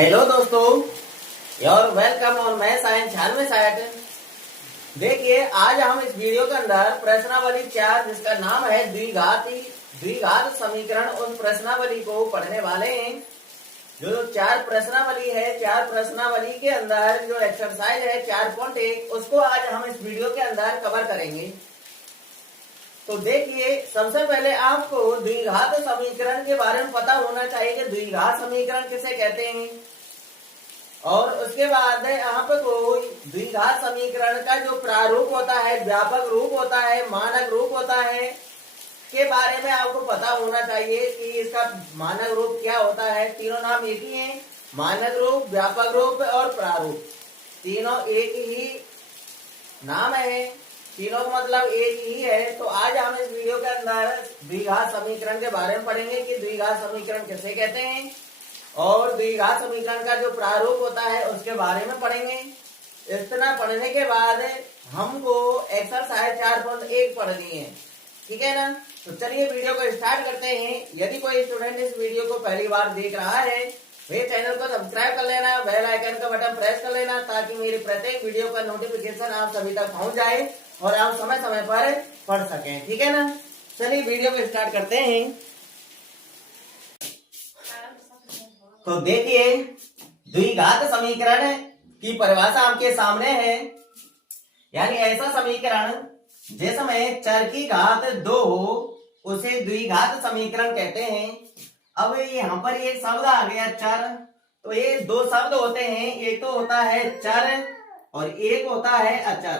Hello दोस्तों, your welcome on मैं science 96। देखिए, आज हम इस वीडियो के अंदर प्रश्नावली 4 जिसका नाम है द्विघात समीकरण, उन प्रश्नावली को पढ़ने वाले हैं। जो 4 प्रश्नावली है, 4 प्रश्नावली के अंदर जो एक्सरसाइज है 4.1 उसको आज हम इस वीडियो के अंदर कवर करेंगे। तो देखिए, सबसे पहले आपको द्विघात समीकरण के बारे में पता होना चाहिए कि द्विघात समीकरण किसे कहते हैं, और उसके बाद यहाँ पे कोई द्विघात समीकरण का जो प्रारूप होता है, व्यापक रूप होता है, मानक रूप होता है के बारे में आपको पता होना चाहिए कि इसका मानक रूप क्या होता है। तीनों नाम एक ही हैं, मानक रूप, व्यापक रूप और प्रारूप, तीनों एक ही नाम है, तीनों का मतलब एक ही है। तो आज हम इस वीडियो के अंदर द्विघात समीकरण के बारे में पढ़ेंगे कि द्विघात समीकरण किसे कहते हैं, और द्विघात समीकरण का जो प्रारूप होता है उसके बारे में पढ़ेंगे। इतना पढ़ने के बाद हमको एक्सरसाइज 4.1 पढ़नी है, ठीक है ना। तो चलिए वीडियो को स्टार्ट करते हैं। यदि कोई स्टूडेंट इस वीडियो को पहली बार देख रहा है, वे चैनल को सब्सक्राइब कर लेना, बेल आइकन का बटन प्रेस कर लेना, ताकि मेरी प्रत्येक वीडियो का नोटिफिकेशन आप सभी तक पहुंच जाए और आप समय समय पर पढ़ सकें, ठीक है ना। चलिए वीडियो को स्टार्ट करते हैं। तो देखिए, द्विघात समीकरण की परिभाषा आपके सामने है, यानी ऐसा समीकरण जिसमें चर की घात 2 हो उसे द्विघात समीकरण कहते हैं। अब यहाँ पर एक शब्द आ गया चर, तो ये 2 शब्द होते हैं, एक तो होता है चर और एक होता है अचर,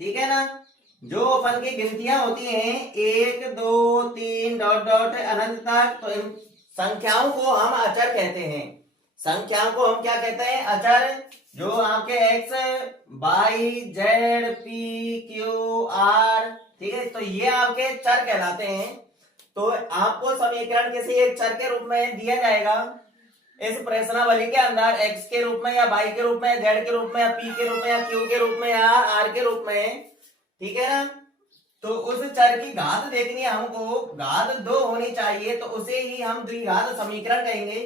ठीक है ना। जो अपन की गिनतियां होती हैं 1 2 3 डॉट डॉट अनंत तक, तो इन संख्याओं को हम अचर कहते हैं। संख्याओं को हम क्या कहते हैं? अचर। जो आपके x y z p q r, ठीक है, तो ये आपके चर कहलाते हैं। तो आपको समीकरण किसी एक चर के रूप में दिया जाएगा इस प्रश्नावली के अंदर, x के रूप में या y के रूप में, z के रूप में या p के रूप में या q के रूप में या r के रूप में, ठीक है ना। तो उस चर की घात देखनी है हमको, घात 2 होनी चाहिए, तो उसे ही हम द्विघात समीकरण कहेंगे।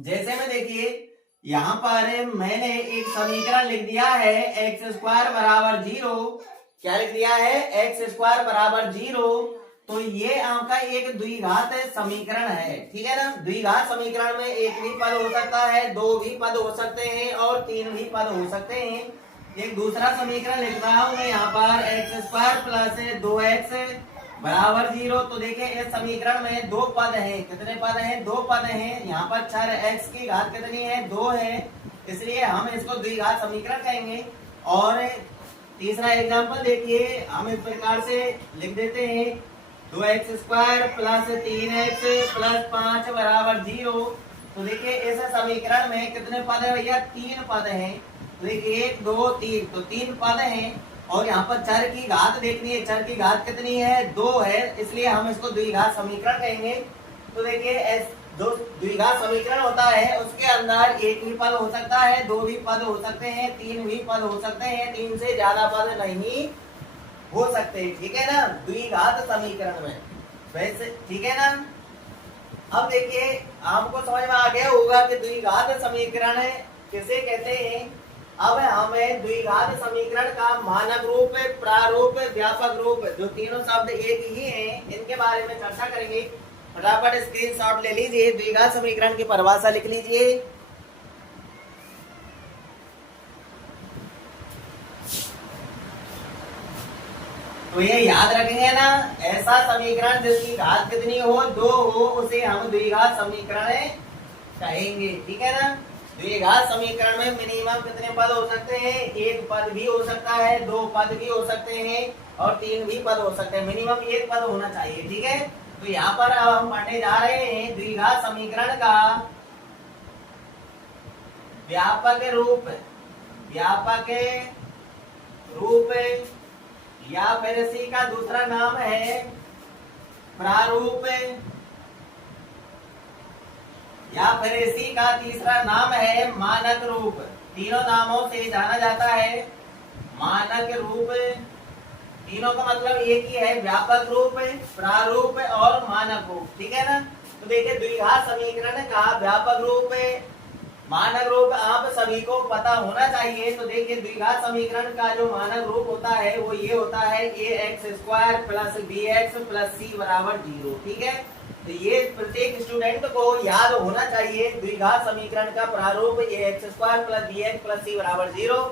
जैसे में देखिए, यहाँ पर मैंने एक समीकरण लिख दिया है x² बराबर 0। क्या लिख दिया है? x² बराबर 0। तो ये आपका एक द्विघात समीकरण है, ठीक है ना। द्विघात समीकरण में एक भी पद हो सकता है, 2 भी पद हो सकते हैं और 3 भी पद हो सकते हैं। एक दूसरा समीकरण लिख रहा हूं मैं यहाँ पर, x² प्लस 2x बराबर 0। तो देखिए, इस समीकरण में 2 पद हैं। कितने पद हैं? 2 पद हैं। यहाँ पर चर x की घात कितनी है? 2 है, इसलिए हम इसको द्विघात समीकरण कहेंगे। और तीसरा एग्जाम्पल देखिए, हम इस प्रकार से लिख देते हैं 2x² प्लस 3x प्लस 5 बराबर 0। तो देखिए, इस समीकरण में कितने पद है भैया? 3 पद हैं। तो 1 2 3, तो 3 पद हैं। और यहाँ पर चर की घात देखनी है, चर की घात कितनी है? 2 है, इसलिए हम इसको द्विघात समीकरण कहेंगे। तो देखिए, जो द्विघात समीकरण होता है उसके अंदर एक भी पद हो सकता है, 2 भी पद हो सकते हैं, 3 भी पद हो सकते हैं, 3 से ज्यादा पद नहीं हो सकते, ठीक है ना, द्विघात समीकरण में। वैसे ठीक है ना। अब देखिए, आपको समझ में आ गया होगा कि द्विघात समीकरण किसे कहते हैं। अब हमें द्विघात समीकरण का मानक रूप, प्रारूप, व्यापक रूप, जो तीनों शब्द एक ही हैं, इनके बारे में चर्चा करेंगे। फटाफट स्क्रीनशॉट ले लीजिए, द्विघात समीकरण की परिभाषा लिख लीजिए। तो ये याद रखेंगे ना, ऐसा समीकरण जिसकी घात कितनी हो? 2 हो, उसे हम द्विघात समीकरण कहेंगे, ठीक है ना। द्विघात समीकरण में मिनिमम कितने पद हो सकते हैं? 1 पद भी हो सकता है, 2 पद भी हो सकते हैं और 3 भी पद हो सकते हैं। मिनिमम 1 पद होना चाहिए, ठीक है। तो यहाँ पर अब हम पढ़ने जा रहे हैं द्विघात समीकरण का व्यापक रूप, व्यापक रूप, या फिर इसी का दूसरा नाम है प्रारूप, या फिर इसी का तीसरा नाम है मानक रूप। तीनों नामों से जाना जाता है मानक रूप। तीनों का मतलब एक ही है, व्यापक रूप, प्रारूप और मानक रूप, ठीक है ना। तो देखिए द्विघात समीकरण का व्यापक रूप मानक रूप आप सभी को पता होना चाहिए। तो देखिए द्विघात समीकरण का जो मानक रूप होता है वो ये होता है ax² plus bx plus c बराबर 0। ठीक है, तो ये प्रत्येक स्टूडेंट को याद होना चाहिए। द्विघात समीकरण का प्रारूप ax² plus bx plus c बराबर 0।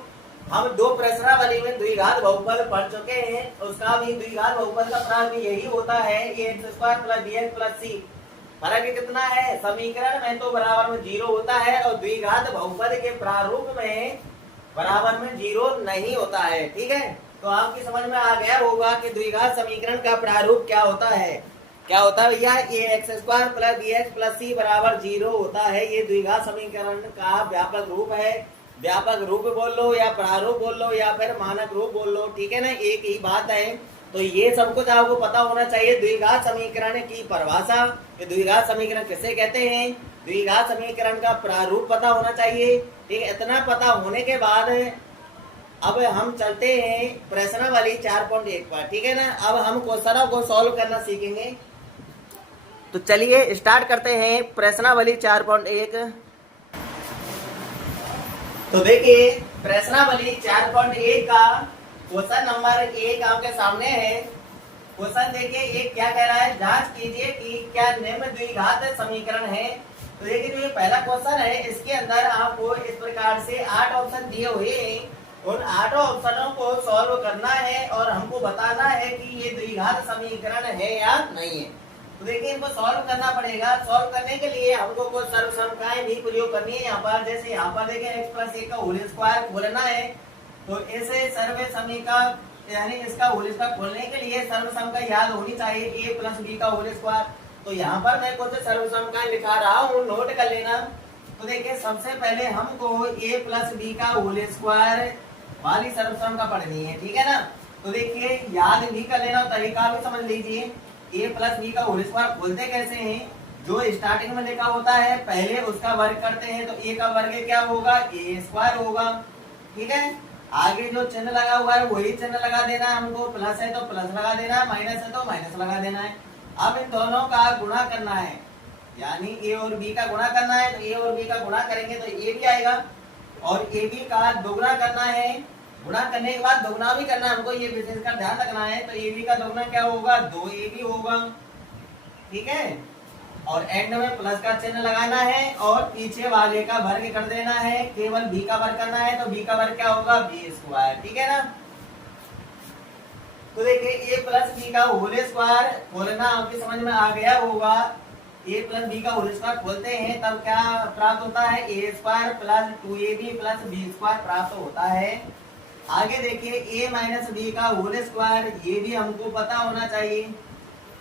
हम दो प्रश्नावली में द्विघात बहुपद पढ़ चुके हैं, उसका भी द्विघात बहुपद का प्रारूप यही होता है ax² plus bx plus c। फर्क कितना है, समीकरण में तो बराबर में 0 होता है और द्विघात बहुपद के प्रारूप में बराबर में 0 नहीं होता है। ठीक है, तो आपकी समझ में आ गया होगा कि द्विघात समीकरण का प्रारूप क्या होता है। क्या होता है भैया, ax² plus bx plus c बराबर 0 होता है। ये द्विघात समीकरण का व्यापक रूप है। व्यापक रूप बोल लो या प्रारूप बोल लो या फिर मानक रूप बोल लो, ठीक है ना, एक ही बात है। तो ये सब कुछ आपको पता होना चाहिए। द्विघात समीकरण की परिभाषा, द्विघात समीकरण किसे कहते हैं, द्विघात समीकरण का प्रारूप पता होना चाहिए। ठीक है, इतना पता होने के बाद अब हम चलते हैं प्रश्नावली 4.1 पर। ठीक है ना, अब हम क्वेश्चनों को सॉल्व करना सीखेंगे। तो चलिए स्टार्ट करते हैं प्रश्नावली 4.1। तो देखिए प्रश्नावली 4.1 का क्वेश्चन नंबर 1 आपके सामने है। क्वेश्चन देखिए एक क्या कह रहा है, जांच कीजिए कि क्या निम्न द्विघात समीकरण है। तो देखिए जो ये पहला क्वेश्चन है इसके अंदर आपको इस प्रकार से 8 ऑप्शन दिए हुए हैं। उन 8 ऑप्शनों को सॉल्व करना है और हमको बताना है कि ये द्विघात समीकरण है या नहीं है। तो देखिए इनको सॉल्व करना पड़ेगा। सॉल्व करने के लिए हमको कुछ सर्वसमकाएं भी प्रयोग करनी है यहाँ पर। जैसे यहाँ पर देखिए x प्लस ए का होल स्क्वायर खोलना है, तो इसे सर्व समीका यानी इसका होल स्क्वायर खोलने के लिए सर्वसमका याद होनी चाहिए a प्लस बी का होल स्क्वायर। तो यहाँ पर मैं कुछ सर्वसमकाएं लिखा रहा हूँ, नोट कर लेना। तो देखिए सबसे पहले हमको a प्लस बी का होल स्क्वायर वाली सर्वसमका पढ़नी है। ठीक है ना, तो देखिए याद भी कर लेना, तरीका भी समझ लीजिए। a प्लस बी का होल स्क्वायर खोलते कैसे हैं, जो स्टार्टिंग में लिखा होता है पहले उसका वर्ग करते हैं। तो a का वर्ग क्या होगा, a² होगा। ठीक है, आगे जो चिन्ह लगा हुआ है वही चिन्ह लगा देना है हमको। प्लस है तो प्लस लगा देना है, माइनस है तो माइनस लगा देना है। अब इन दोनों का गुणा करना है, यानी a और b का गुणा करना है। तो a और b का गुणा करेंगे तो a भी आएगा और a b का दोगुना करना है। गुणा करने के बाद दोगुना भी करना है हमको, ये विशेषकर ध्यान रखना है। तो a b का दोगुना क्या होगा, 2ab होगा। ठीक है, और एंड में प्लस का चिन्ह लगाना है और पीछे वाले का वर्ग कर देना है। केवल b का वर्ग करना है, तो b का वर्ग क्या होगा, b²। ठीक है ना, तो देखिए a प्लस बी का होल स्क्वायर खोलना आपकी समझ में आ गया होगा। a प्लस बी का होल स्क्वायर खोलते हैं तब क्या प्राप्त होता है, a² plus 2ab plus b² प्राप्त होता है। आगे देखिए a माइनस बी का होल स्क्वायर, ये भी हमको पता होना चाहिए।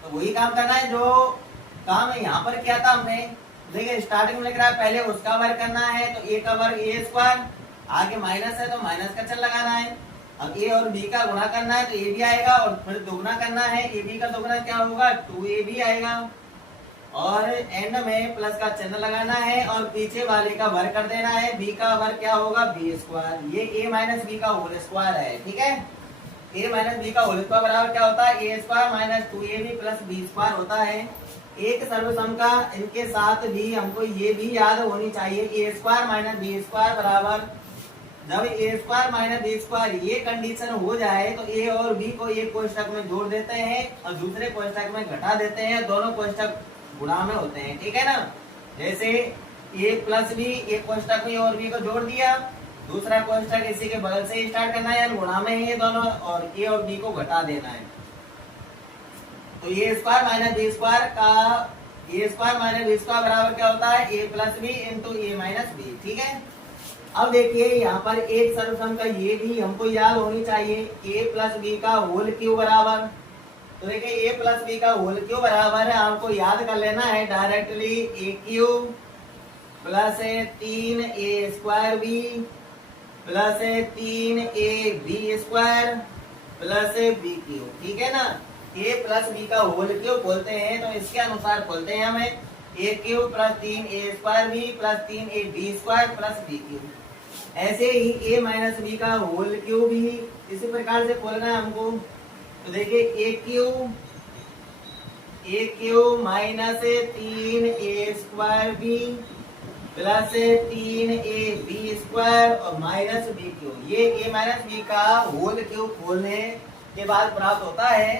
तो वही काम करना है जो काम है यहाँ पर किया था हमने। देखिए स्टार्टिंग में लिख रहा है पहले उसका वर्ग करना है, तो a का वर्ग a², आगे माइनस है तो माइनस का चिन्ह लगाना है। अब a और b का गुणा करना है तो a भी आएगा और फिर दोगुना करना है, ab का दोगुना क्या होगा, 2ab आएगा और एंड में प्लस का चिन्ह लगाना है और पीछे वाले का वर्ग कर देना है। b का वर्ग क्या होगा, b²। ये a माइनस बी का होल स्क्वायर है। ठीक है, a माइनस बी का होल स्क्वायर बराबर क्या होता है, a² minus 2ab plus b² होता है। एक सर्वसमका इनके साथ भी हमको ये भी याद होनी चाहिए, a² माइनस b² बराबर, जब a² माइनस b² ये कंडीशन हो जाए तो a और b को एक कोष्ठक में जोड़ देते हैं और दूसरे कोष्ठक में घटा देते हैं। दोनों कोष्ठक गुणा में होते हैं। ठीक है ना, जैसे a प्लस b एक कोष्ठक में और b को जोड़ दिया, दूसरा कोष्ठक इसी के बगल से स्टार्ट करना है, यानी गुणा में है ये दोनों, और a और b को घटा देना है। तो a² माइनस b² का a² माइनस b² बराबर क्या होता है, a plus b into a minus b. ठीक है, अब देखिए यहाँ पर एक सर्वसमका ये भी हमको याद होनी चाहिए, a प्लस बी का होल क्यूब बराबर। तो देखिए a प्लस बी का होल क्यूब बराबर है, आपको याद कर लेना है directly, a cube plus 3a² plus 3ab² plus b³ ठीक है ना। a प्लस बी का होल क्यूब बोलते हैं तो इसके अनुसार बोलते हैं हमें a³ plus 3a² plus 3ab² plus b³। ऐसे ही a माइनस बी का होल क्यूब भी इसी प्रकार से खोलना है हमको। तो देखिए a³ ए cube minus 3a² plus 3ab² और माइनस बी क्यू। ये a माइनस बी का होल क्यूब खोलने के बाद प्राप्त होता है।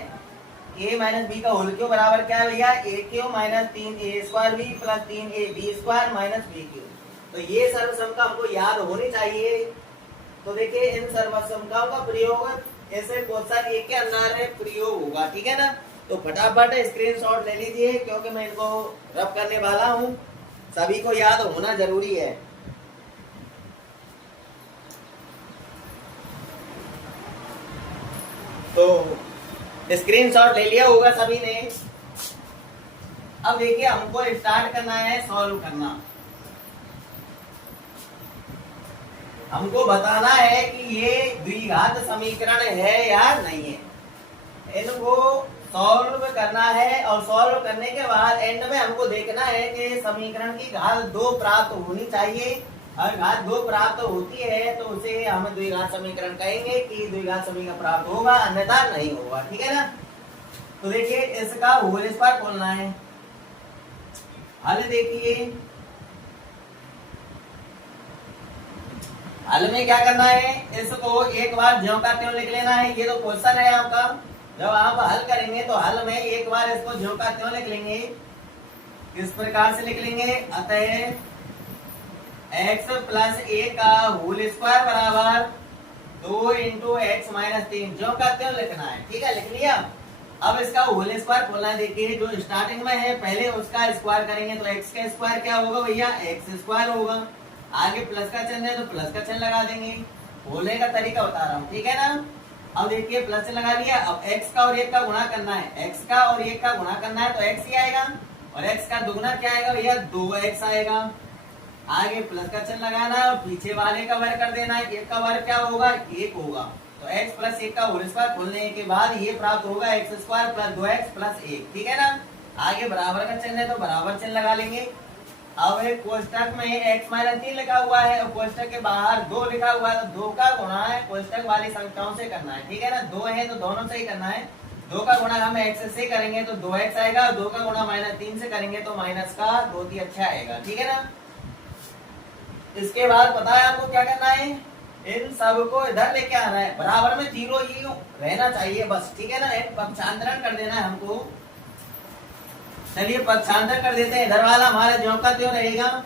a माइनस बी का होल क्यूब बराबर क्या है भैया, A cube minus 3a² plus 3ab² minus B cube. तो ये सर्वसमता हमको याद होनी चाहिए। तो देखिए इन सर्वसमताओं का प्रयोग ऐसे क्वेश्चन एक के अंदर प्रयोग होगा, ठीक है ना। तो फटाफट स्क्रीनशॉट ले लीजिए क्योंकि मैं इनको रब करने वाला हूँ, सभी को याद होना जरूरी है। तो स्क्रीनशॉट ले लिया होगा सभी ने। अब देखिए हमको स्टार्ट करना है सॉल्व करना। हमको बताना है कि ये द्विघात समीकरण है या नहीं है। इनको सॉल्व करना है और सॉल्व करने के बाद एंड में हमको देखना है कि समीकरण की घात 2 प्राप्त होनी चाहिए। अगर घात 2 प्राप्त होती है तो उसे हम द्विघात समीकरण कहेंगे कि द्विघात समीकरण प्राप्त होगा, अन्यथा नहीं होगा, ठीक है ना। तो देखिए इसका होल स्क्वायर खोलना है। हल देखिए, हल में क्या करना है, इसको एक बार ज्यों का त्यों लिख लेना है। ये तो क्वेश्चन है आपका, जब आप हल करेंगे तो हल में एक बार इसको ज्यों का त्यों लिख लेंगे। इस प्रकार से लिख लेंगे, अतः x प्लस a का होल स्क्वायर बराबर 2 इंटू एक्स माइनस 3, ज्यों का त्यों लिखना है, ठीक है, लिख लिया। अब इसका होल स्क्वायर खोलना है। देखिए जो स्टार्टिंग में है पहले उसका स्क्वायर करेंगे तो x का स्क्वायर क्या होगा भैया, x स्क्वायर होगा। आगे प्लस का चिन्ह है तो प्लस का चिन्ह लगा देंगे। खोलने का तरीका बता रहा हूँ, ठीक है ना। अब देखिए प्लस चिन्ह लगा लिया। अब x का और 1 का गुणा करना है, x का और 1 का गुणा करना है तो x ही आएगा, और x का दुगुना क्या आएगा भैया, 2x आएगा। आगे प्लस का चिन्ह लगाना है और पीछे वाले का वर्ग कर देना है। 1 का वर्ग क्या होगा, 1 होगा। तो x प्लस 1 का होल स्क्वायर खोलने के बाद ये प्राप्त होगा x square plus 2x plus 1, ठीक है ना। आगे बराबर का चिन्ह है तो बराबर चिन्ह लगा लेंगे। अब एक कोष्टक में x माइनस 3 लिखा हुआ है और कोष्टक के बाहर 2 लिखा हुआ है, तो 2 का गुणा है कोष्टक वाली संख्याओं से करना है, ठीक है ना। 2 है तो दोनों से ही करना है। 2 का गुणा हम x से करेंगे तो 2x आएगा, और 2 का गुणा माइनस 3 से करेंगे तो माइनस का 2 3 अच्छा आएगा, ठीक है ना। इसके बाद पता है आपको क्या करना है, इन सब को इधर लेके आना है। बराबर में 0 ही रहना चाहिए बस, ठीक है ना। एक पक्षांतरण कर देना है हमको। चलिए पक्षांतर कर देते हैं। इधर वाला हमारा ज्यों का त्यों रहेगा,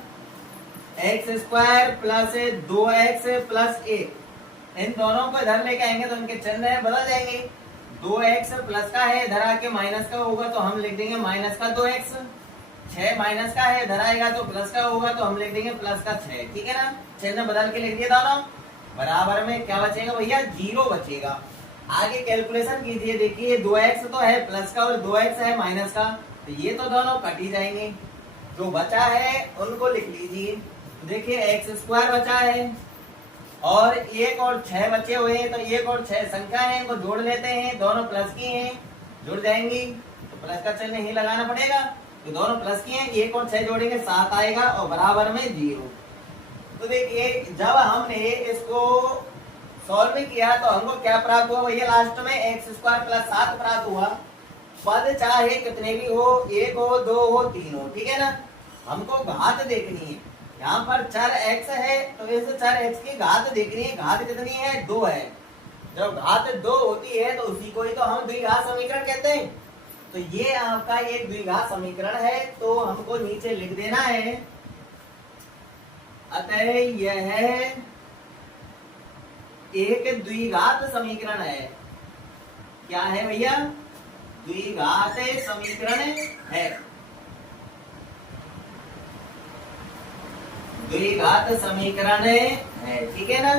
x square plus 2x plus 1। इन दोनों को इधर लेके आएंगे तो इनके चिन्ह बदल जाएंगे। 2x प्लस का है, इधर आके माइनस का होगा तो हम लिख देंगे माइनस का 2x। 6 माइनस का है, इधर आएगा तो प्लस का होगा तो हम लिख देंगे प्लस का 6, ठीक है ना। चिन्ह बदल के लिख दिए दोनों। बराबर में क्या बचेगा भैया, 0 बचेगा। आगे कैलकुलेशन कीजिए। देखिए 2x तो है प्लस का और 2x है माइनस का, तो ये तो दोनों कट ही जाएंगे। जो बचा है उनको लिख लीजिए। देखिए एक्स स्क्वायर बचा है और 1 और 6 बचे हुए हैं, तो 1 और 6 संख्या है, इनको जोड़ लेते हैं। दोनों प्लस की हैं, जुड़ जाएंगी तो प्लस का चिन्ह ही लगाना पड़ेगा। तो दोनों प्लस की हैं, 1 और 6 जोड़ेंगे 7 आएगा और बराबर में 0। तो देखिए जब हमने इसको सॉल्व किया तो हमको क्या प्राप्त हुआ भैया, लास्ट में एक्स स्क्वायर प्लस 7 प्राप्त हुआ। पद चाहे कितने भी हो, 1 हो 2 हो 3 हो, ठीक है ना। हमको घात देखनी है। यहाँ पर चर x है तो इस चर x की घात देखनी है। घात कितनी है, 2 है। जब घात 2 होती है तो उसी को ही तो हम द्विघात समीकरण कहते हैं। तो ये आपका एक द्विघात समीकरण है, तो हमको नीचे लिख देना है, अतः यह एक द्विघात समीकरण है। क्या है भैया, द्विघात समीकरण है। द्विघात समीकरण है, ठीक है ना।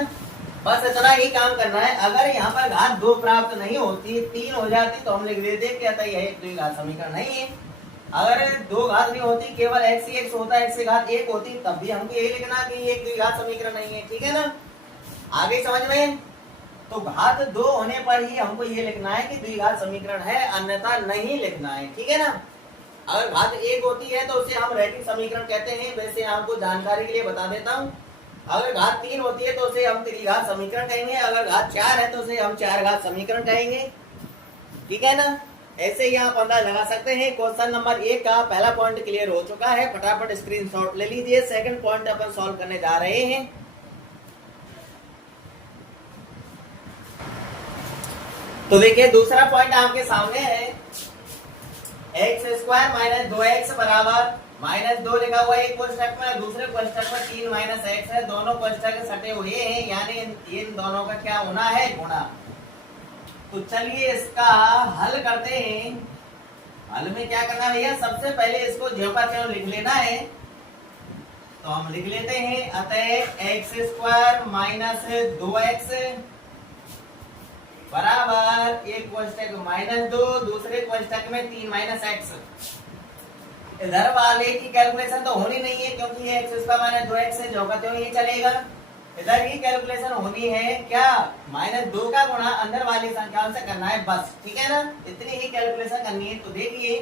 बस इतना ही काम करना है। अगर यहाँ पर घात 2 प्राप्त नहीं होती, 3 हो जाती तो हम लिख देते क्या था, यह एक द्विघात समीकरण नहीं है। अगर 2 घात नहीं होती, केवल x ही x होता, x से घात 1 होती, तब भी हमको यही लिखना कि ये एक द्विघात समीकरण नहीं है, ठीक है ना। आगे समझ में। तो घात 2 होने पर ही हमको ये लिखना है कि द्विघात समीकरण है, अन्यथा नहीं लिखना है, ठीक है ना। अगर घात 1 होती है तो उसे हम रैखिक समीकरण कहते हैं। वैसे आपको जानकारी के लिए बता देता हूँ। अगर घात 3 होती है तो उसे हम त्रिघात समीकरण कहेंगे। अगर घात 4 है तो उसे हम 4 घात समीकरण कहेंगे, ठीक है ना। ऐसे ही आप अंदाज लगा सकते हैं। क्वेश्चन नंबर 1 का पहला पॉइंट क्लियर हो चुका है, फटाफट स्क्रीनशॉट ले लीजिए। सेकंड पॉइंट अपन सॉल्व करने जा रहे हैं। तो देखिए दूसरा पॉइंट आपके सामने है, एक्स स्क्वायर माइनस 2x बराबर -2 लिखा हुआ है एक कोष्ठक में, दूसरे कोष्ठक में 3 माइनस एक्स है। दोनों कोष्ठक सटे हुए हैं, यानी इन दोनों का क्या होना है, गुणा। तो चलिए इसका हल करते हैं। हल में क्या करना है भैया, सबसे पहले इसको ज्यों का त्यों लिख लेना है। तो हम लिख लेते हैं, अतः एक्स स्क्वायर माइनस 2x बराबर एक कोष्ठक -2, दूसरे कोष्ठक में 3 माइनस एक्स। इधर वाले की कैलकुलेशन तो होनी नहीं है, क्योंकि ये एक्स स्क्वायर माइनस 2x है, जो का त्यों ही चलेगा। इधर की कैलकुलेशन होनी है क्या, -2 का गुणा अंदर वाली संख्याओं से करना है, बस। ठीक है ना, इतनी ही कैलकुलेशन करनी है। तो देखिए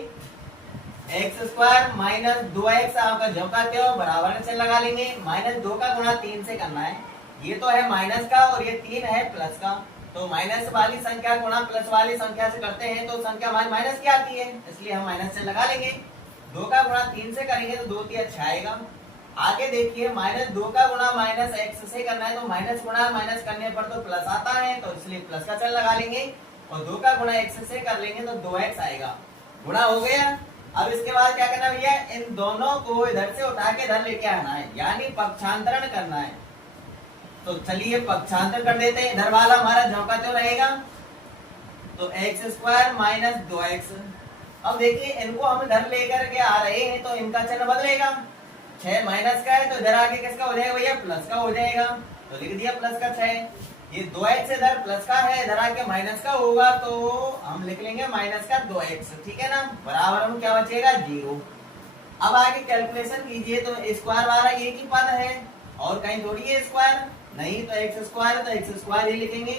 एक्स स्क्वायर माइनस 2x आपका जो का त्यों बराबर से लगा लेंगे, -2 का गुणा 3 से करना है। ये तो है माइनस का और ये 3 है प्लस का। तो माइनस वाली संख्या गुणा प्लस वाली संख्या से करते हैं तो संख्या हमारी माइनस की आती है, इसलिए हम माइनस से लगा लेंगे। 2 का गुणा 3 से करेंगे तो 2 3 6 आएगा। आगे देखिए -2 का गुणा माइनस एक्स से करना है, तो माइनस गुणा माइनस करने पर तो प्लस आता है, तो इसलिए प्लस का चिन्ह लगा लेंगे। और 2 का गुणा एक्स से कर लेंगे तो 2x आएगा। गुणा हो गया। अब इसके बाद क्या करना भैया, इन दोनों को इधर से उठा के इधर लेके आना है, यानी पक्षांतरण करना है। तो चलिए पक्षांतर कर देते हैं। इधर वाला हमारा झोंका त्यों रहेगा, तो एक्स स्क्वायर माइनस 2x। अब देखिए इनको हम इधर लेकर के आ रहे हैं, तो इनका चिन्ह बदलेगा। 6 माइनस का है तो इधर आके किसका हो जाएगा भैया, प्लस का हो जाएगा। तो लिख दिया प्लस का 6। ये 2x इधर प्लस का है, इधर आके माइनस का होगा, तो हम लिख लेंगे माइनस का 2x। ठीक है ना, बराबर हम क्या बचेगा, 0। अब आगे कैलकुलेशन कीजिए, तो स्क्वायर वाला एक ही पद है और कहीं थोड़ी है स्क्वायर, नहीं तो एक्स स्क्वायर है तो एक्स स्क्वायर ही लिखेंगे।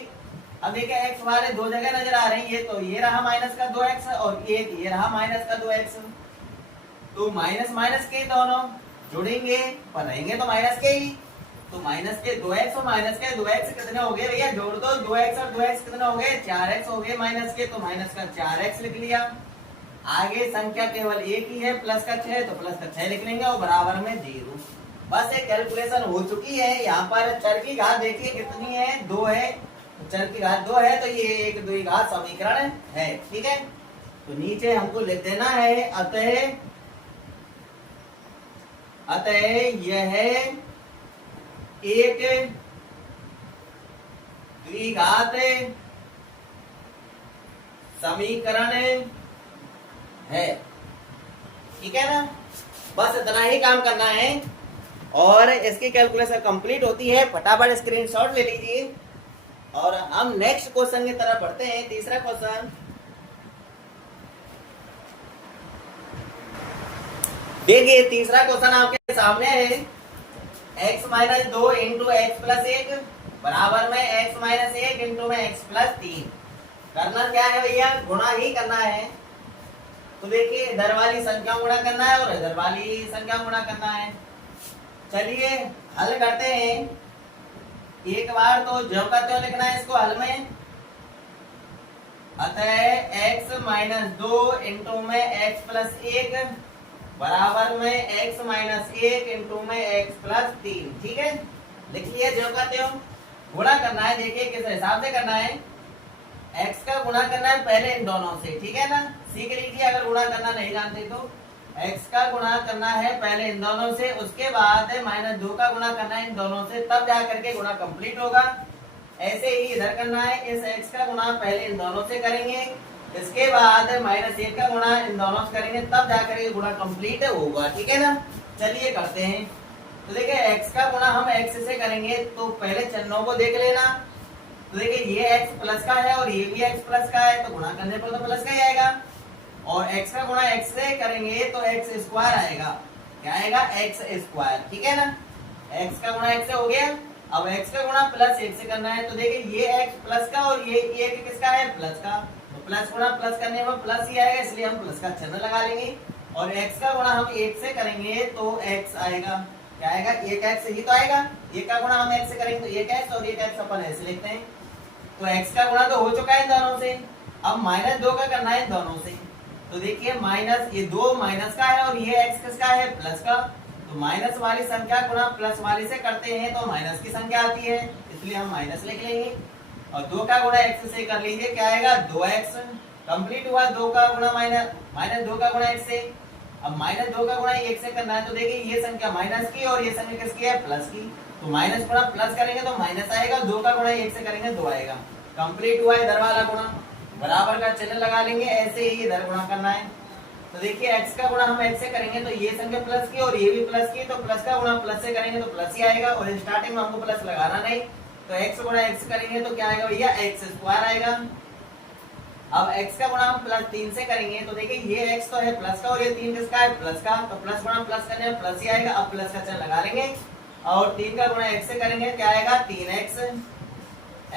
अब देखिए एक्स वाले दो जगह नजर आ रही है, तो ये रहा माइनस का 2x और एक ये रहा माइनस का 2x। तो माइनस माइनस के दोनों जुड़ेंगे पर रहेंगे तो माइनस के ही। तो माइनस के 2x और माइनस के 2x कितने हो गए भैया, जोड़ दो। 2x और 2x कितने हो गए, 4x हो गए माइनस के, तो माइनस का 4x लिख लिया। आगे संख्या केवल एक ही है, प्लस का 6, तो प्लस का 6 लिख लेंगे और बराबर में 0। बस एक कैलकुलेशन हो चुकी है। यहाँ पर चर की घात देखिए कितनी है, 2 है। चर की घात 2 है तो ये एक द्विघात समीकरण है। ठीक है, तो नीचे हमको लिख देना है, अतः यह एक द्विघात समीकरण है। ठीक है ना, बस इतना ही काम करना है और इसकी कैलकुलेशन कंप्लीट होती है। फटाफट स्क्रीनशॉट ले लीजिए और हम नेक्स्ट क्वेश्चन की तरफ बढ़ते हैं। तीसरा क्वेश्चन देखिए, तीसरा क्वेश्चन आपके सामने है, x minus 2 into x plus 1 बराबर में x माइनस 1 इंटू में x प्लस 3। करना क्या है भैया, गुणा ही करना है। तो देखिए इधर वाली संख्या गुणा करना है और इधर वाली संख्या गुणा करना है। चलिए हल करते हैं। एक बार तो ज्यों का त्यों लिखना है इसको हल में, अतः x माइनस 2 इंटू में x प्लस 1 बराबर में x माइनस 1 इंटू में x प्लस 3। ठीक है, लिख लिया ज्यों का त्यों। गुणा करना है, देखिए किस हिसाब से करना है, x का गुणा करना है पहले इन दोनों से। ठीक है ना, सीख लीजिए अगर गुणा करना नहीं जानते तो। x का गुणा करना है पहले इन दोनों से, उसके बाद -2 का गुणा करना है इन दोनों से, तब जा करके गुणा कंप्लीट होगा। ऐसे ही इधर करना है, इस x का गुणा पहले इन दोनों से करेंगे, इसके बाद -1 का गुणा इन दोनों से करेंगे, तब जा करके गुणा कंप्लीट होगा। ठीक है ना, चलिए करते हैं। तो देखिए x का गुणा हम x से करेंगे, तो पहले चिन्हों को देख लेना। तो देखिए ये x प्लस का है और ये भी x प्लस का है, तो गुणा करने पर तो प्लस का ही आएगा। और x का गुणा x से करेंगे तो x स्क्वायर आएगा। क्या आएगा, x स्क्वायर। ठीक है ना, x का गुणा x से हो गया। अब x का गुणा प्लस 1 से करना है, तो देखिए ये x प्लस का और ये 1 किसका है, प्लस का। तो प्लस गुणा प्लस करने में प्लस ही आएगा, इसलिए हम प्लस का चिन्ह लगा लेंगे। और x का गुणा हम 1 से करेंगे तो x आएगा। क्या आएगा, 1x ही तो आएगा। 1 का गुणा हम x से करेंगे तो 1x और 1x अपन ऐसे लिखते हैं। तो x का गुणा तो हो चुका है दोनों से। अब -2 का करना है दोनों से। तो देखिए माइनस, ये 2 माइनस का है और ये x किसका है, प्लस का। तो माइनस वाली संख्या गुणा प्लस वाली से करते हैं तो माइनस की संख्या आती है, इसलिए हम माइनस लिख लेंगे। और 2 का गुणा x से कर लीजिए, क्या आएगा 2x। कंप्लीट हुआ 2 का गुणा माइनस 2 का गुणा x से। अब -2 का गुणा 1 से करना है, तो देखिए ये संख्या माइनस की और ये संख्या किसकी है, प्लस की। तो माइनस गुणा प्लस करेंगे तो माइनस आएगा, 2 का गुणा 1 से करेंगे 2 आएगा। कंप्लीट हुआ इधर वाला गुणा, बराबर का चिन्ह लगा लेंगे, ऐसे ही इधर गुणा करना है। तो देखिए x का गुणा हम x से करेंगे तो ये संख्या प्लस की और ये भी प्लस की, तो प्लस का गुणा प्लस से करेंगे तो प्लस ही आएगा, और स्टार्टिंग में हमको प्लस लगाना नहीं। तो x गुणा x करेंगे तो क्या आएगा भैया, x² आएगा। अब x का गुणा हम +3 से करेंगे तो देखिए ये x तो है प्लस का और ये 3 किसका है, प्लस का। तो प्लस गुणा प्लस करने में प्लस ही आएगा, अब प्लस का चिन्ह लगा लेंगे। और 3 का गुणा x से करेंगे, क्या आएगा 3x।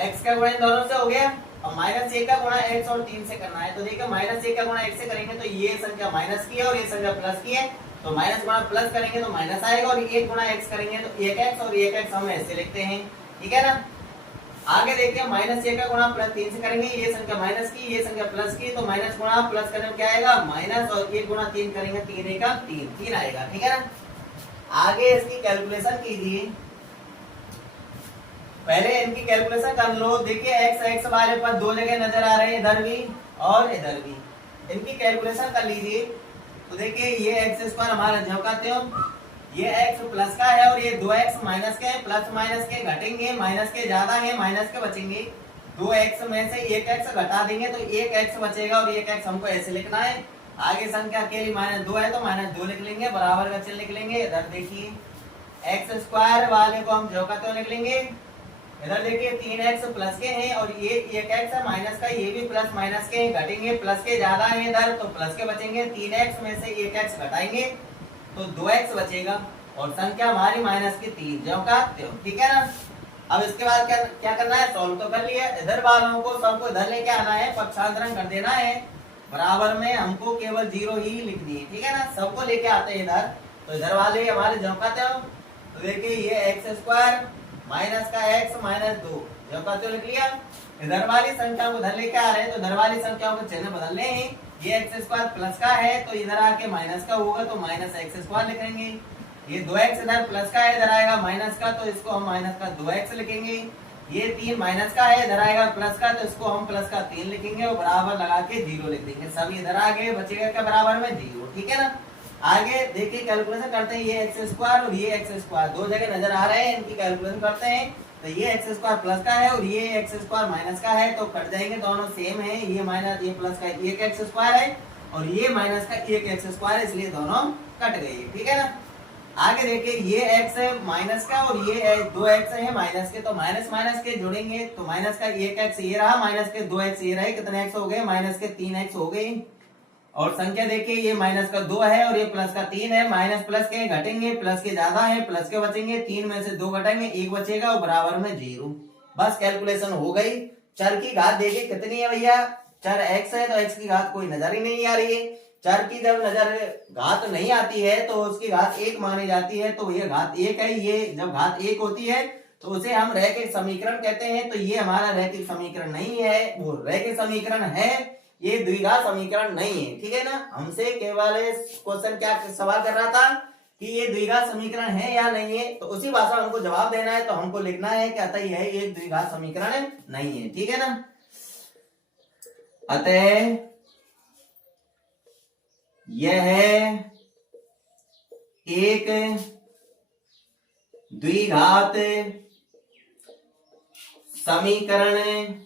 x का गुणा इन दोनों से हो गया। अब -1 का गुणा x और 3 से करना है, तो देखिए -1 का गुणा x से करेंगे तो ये संख्या माइनस की है और ये संख्या प्लस की है, तो माइनस गुणा प्लस करेंगे तो माइनस आएगा, और 1 गुणा x करेंगे तो 1x, और 1x हम ऐसे लिखते हैं, ठीक है ना। आगे देखिए -1 का गुणा +3 से करेंगे, ये संख्या माइनस की, ये संख्या प्लस की, तो माइनस गुणा प्लस करने में क्या आएगा माइनस, और 1 गुणा 3 करेंगे 3 का 3 आएगा, ठीक है ना। आगे इसकी कैलकुलेशन कीजिए, पहले इनकी कैलकुलेशन कर लो। देखिए x वाले पर 2 जगह नजर आ रहे हैं, इधर भी और इधर भी। इनकी कैलकुलेशन कर लीजिए। तो देखिए ये x² हमारा झोंका त्यों, ये x प्लस का है और ये 2x माइनस के हैं, प्लस माइनस के घटेंगे, माइनस के ज्यादा है, माइनस के बचेंगे। 2x में से 1x घटा देंगे तो 1x बचेगा, और 1x हमको ऐसे लिखना है। आगे संख्या अकेली -2 है तो -2 लिख लेंगे, बराबर का चिन्ह लिख लेंगे। इधर देखिए x² वाले को हम झोंका त्यों लिख लेंगे। इधर देखिए 3x प्लस के हैं और ये 1x है माइनस का, ये भी प्लस माइनस के हैं, घटेंगे, प्लस के ज्यादा है इधर तो प्लस के बचेंगे। 3x में से 1x घटाएंगे तो 2x बचेगा, और संख्या हमारी माइनस की 3 जो का त्यों, ठीक है ना। अब इसके बाद क्या करना है, सॉल्व तो कर लिया। इधर वालों को सबको इधर लेके आना है, पक्षांतरण कर देना है, बराबर में हमको केवल 0 ही लिखनी है, ठीक है ना। सबको लेके आते हैं इधर, तो इधर वाले हमारे जो का त्यों। तो देखिए ये x² माइनस का x -2 जो का त्यों लिख लिया। इधर वाली संख्या को इधर लेके आ रहे हैं, तो इधर वाली संख्याओं को चिन्ह बदलने हैं। ये x² प्लस का है तो इधर आके माइनस का होगा, तो -x² लिखेंगे। ये 2x इधर प्लस का है, इधर आएगा माइनस का, तो इसको हम माइनस का 2x लिखेंगे। ये 3 माइनस का है, इधर आएगा प्लस का, तो इसको हम प्लस का 3 लिखेंगे, और बराबर लगा के 0 लिख देंगे। सब इधर आ गए, बचेगा क्या बराबर में 0, ठीक है ना। आगे देखिए कैलकुलेशन करते हैं, ये x² और ये x² 2 जगह नजर आ रहे हैं, इनकी कैलकुलेशन करते हैं। तो ये x² प्लस का है और ये x² माइनस का है, तो कट जाएंगे, दोनों सेम है। ये माइनस, ये प्लस का 1x² है और ये माइनस का 1x² है, इसलिए दोनों कट गए, ठीक है ना। आगे देखिए ये x है माइनस का और ये 2x है माइनस के, तो माइनस माइनस के जुड़ेंगे, तो माइनस का 1x ये रहा, माइनस के 2x ये रहे, कितने x हो गए, माइनस के 3x हो गए। और संख्या देखिए ये माइनस का 2 है और ये प्लस का 3 है, माइनस प्लस के घटेंगे, प्लस के ज्यादा है, प्लस के बचेंगे, 3 में से 2 घटेंगे, 1 बचेगा और बराबर में 0। बस कैलकुलेशन हो गई। चर की घात देखिए कितनी है भैया, चर x है तो x की घात कोई नजर ही नहीं आ रही है। चर की जब नजर घात नहीं आती है तो उसकी घात 1 मानी जाती है, तो ये घात 1 है। ये जब घात 1 होती है तो उसे हम रैखिक समीकरण कहते हैं। तो ये हमारा रैखिक समीकरण नहीं है, वो रैखिक समीकरण है, ये द्विघात समीकरण नहीं है, ठीक है ना। हमसे केवल क्वेश्चन क्या सवाल कर रहा था कि ये द्विघात समीकरण है या नहीं है, तो उसी भाषा में हमको जवाब देना है। तो हमको लिखना है कि अतः यह एक द्विघात समीकरण नहीं है, ठीक है ना। अतः यह एक द्विघात समीकरण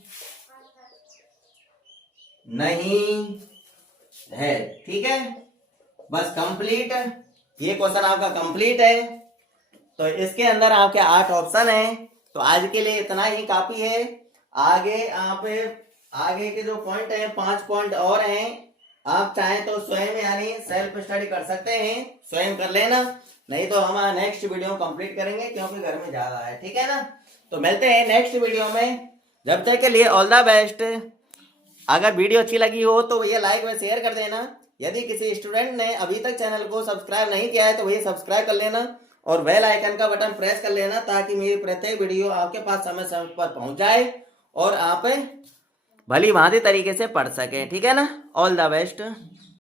नहीं है, ठीक है। बस कंप्लीट, ये क्वेश्चन आपका कंप्लीट है। तो इसके अंदर आपके 8 ऑप्शन हैं। तो आज के लिए इतना ही काफी है। आगे आप आगे के जो पॉइंट हैं 5 पॉइंट और हैं, आप चाहें तो स्वयं यानी सेल्फ स्टडी कर सकते हैं, स्वयं कर लेना, नहीं तो हम नेक्स्ट वीडियो कंप्लीट करेंगे क्योंकि घर में ज्यादा है, ठीक है ना। तो मिलते हैं नेक्स्ट वीडियो में, जब तक के लिए ऑल द बेस्ट। अगर वीडियो अच्छी लगी हो तो भैया लाइक व शेयर कर देना। यदि किसी स्टूडेंट ने अभी तक चैनल को सब्सक्राइब नहीं किया है तो भैया सब्सक्राइब कर लेना और बेल आइकन का बटन प्रेस कर लेना, ताकि मेरी प्रत्येक वीडियो आपके पास समय समय पर पहुंच जाए और आप भली भांति तरीके से पढ़ सकें। ठीक है ना। All the best.